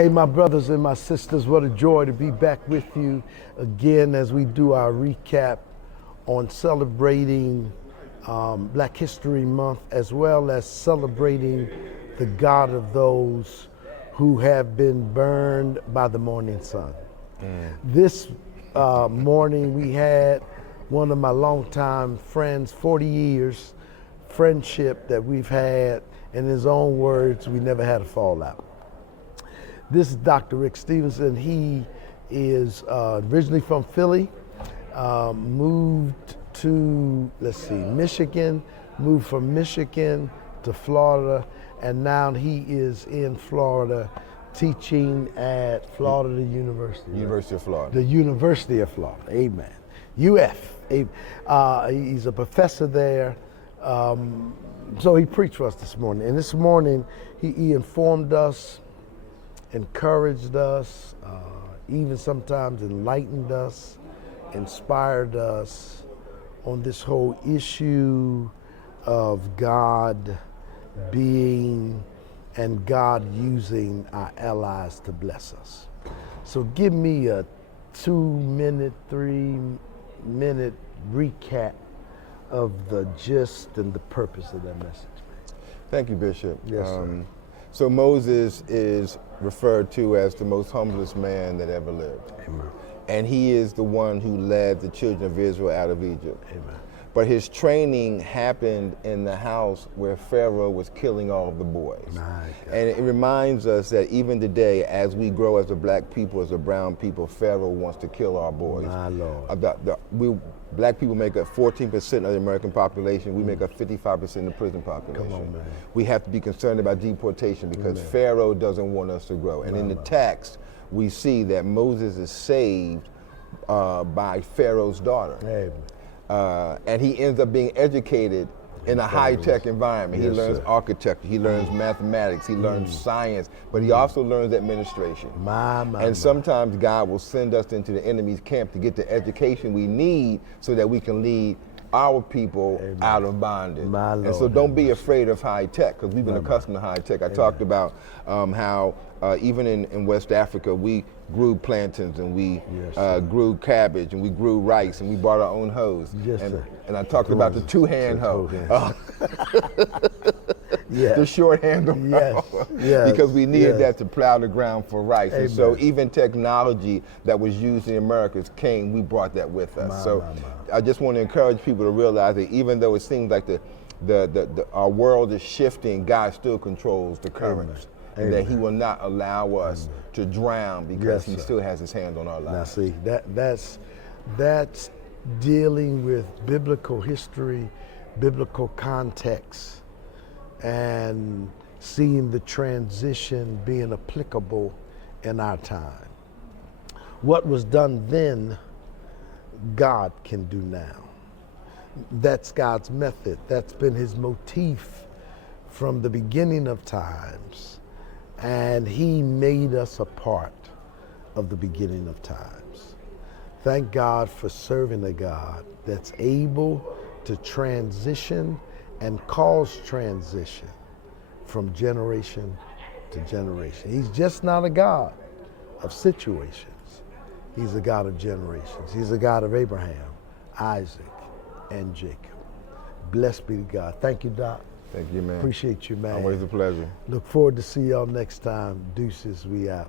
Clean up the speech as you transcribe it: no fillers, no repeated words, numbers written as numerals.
Hey, my brothers and my sisters, what a joy to be back with you again as we do our recap on celebrating Black History Month, as well as celebrating the God of those who have been burned by the morning sun. This morning we had one of my longtime friends, 40 years friendship that we've had. In his own words, we never had a fallout. This is Dr. Rick Stevenson. He is originally from Philly, moved to, Michigan, moved from Michigan to Florida, and now he is in Florida teaching at Florida University. University of Florida. The University of Florida, amen. UF. He's a professor there. So he preached for us this morning. And this morning, he informed us, encouraged us, even sometimes enlightened us, inspired us on this whole issue of God being and God using our allies to bless us. So give me a 2-minute, 3-minute recap of the gist and the purpose of that message. Thank you, Bishop. Yes, sir. So Moses is referred to as the most humblest man that ever lived. Amen. And he is the one who led the children of Israel out of Egypt. Amen. But his training happened in the house where Pharaoh was killing all of the boys. And it reminds us that even today, as we grow as a black people, as a brown people, Pharaoh wants to kill our boys. My Lord. Black people make up 14% of the American population. We make up 55% of the prison population. Come on, man. We have to be concerned about deportation because Amen. Pharaoh doesn't want us to grow. And in the text, we see that Moses is saved by Pharaoh's daughter. Amen. And he ends up being educated in a high-tech environment. Yes, he learns sir. architecture, he learns mathematics, he learns science, but he also learns administration. And sometimes God will send us into the enemy's camp to get the education we need so that we can lead our people out of bondage. And so don't be afraid of high tech, because we've been accustomed to high tech. I talked about how even in West Africa, we grew plantains and we grew cabbage and we grew rice and we bought our own hoes. Yes, and, sir. and I talked about the two-hand hoe. The short handle hoe. Because we needed that to plow the ground for rice. And so even technology that was used in the Americas we brought that with us. I just want to encourage people to realize that even though it seems like our world is shifting, God still controls the currents. And that he will not allow us to drown because he still has his hands on our lives. Now see, that's dealing with biblical history, biblical context, and seeing the transition being applicable in our time. What was done then, God can do now. That's God's method. That's been his motif from the beginning of times. And he made us a part of the beginning of times. Thank God for serving a God that's able to transition and cause transition from generation to generation. He's just not a God of situations. He's a God of generations. He's a God of Abraham, Isaac, and Jacob. Blessed be to God. Thank you, Doc. Thank you, man. Appreciate you, man. Always a pleasure. Look forward to see y'all next time. Deuces, we out.